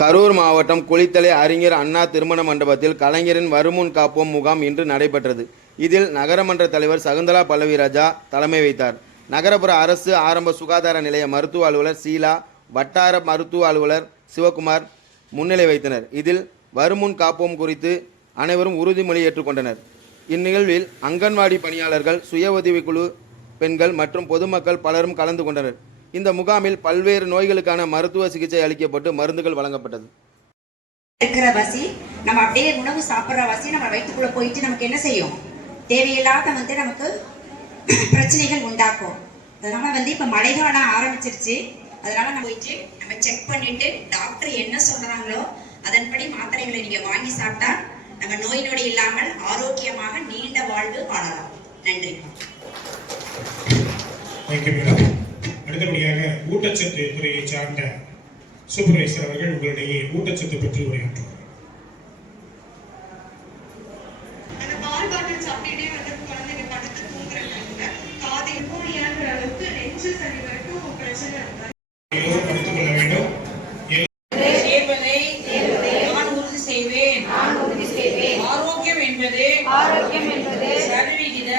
கரூர் மாவட்டம் குளித்தலை அறிஞர் அண்ணா திருமண மண்டபத்தில் கலைஞரின் வருமுன் காப்போம் முகாம் இன்று நடைபெற்றது. இதில் நகரமன்ற தலைவர் சகுந்தலா பல்லவிராஜா தலைமை வைத்தார். நகரப்புற அரசு ஆரம்ப சுகாதார நிலைய மருத்துவ அலுவலர் சீலா, வட்டார மருத்துவ அலுவலர் சிவகுமார் முன்னிலை வைத்தனர். இதில் வருமுன் காப்போம் குறித்து அனைவரும் உறுதிமொழி ஏற்றுக்கொண்டனர். இந்நிகழ்வில் அங்கன்வாடி பணியாளர்கள், சுய உதவிக்குழு பெண்கள் மற்றும் பொதுமக்கள் பலரும் கலந்து கொண்டனர். இந்த முகாமில் பல்வேறு நோய்களுக்கான மருத்துவ சிகிச்சை அளிக்கப்பட்டு மருந்துகள் வழங்கப்பட்டது. இருக்கிற வசி நம்ம அப்படியே உணவு சாப்பிட்ற வசி நம்ம வயிற்றுக்குள்ள போயிட்டு நமக்கு என்ன செய்யும், தேவையில்லாத நமக்கு பிரச்சனைகள் உண்டாக்கும். அதனால இப்ப மழைக்காலம் ஆரம்பிச்சிருச்சு. அதனால நம்ம போயிட்டு நம்ம செக் பண்ணிட்டு டாக்டர் என்ன சொல்றாங்களோ அதன்படி மாத்திரைகளை நீங்க வாங்கி சாப்பிட்டா நம்ம நோய் நொடி இல்லாமல் ஆரோக்கியமாக நீண்ட வாழ்வு வாழலாம். நன்றி. அடுத்தபடியாக ஊட்டச்சத்து துறையை சார்ந்த சூப்பர்வைசர் அவர்கள் உங்களிடையே ஊட்டச்சத்து பற்றி உரையாற்றுவார். ஆரோக்கியம் என்பது சரிவிகித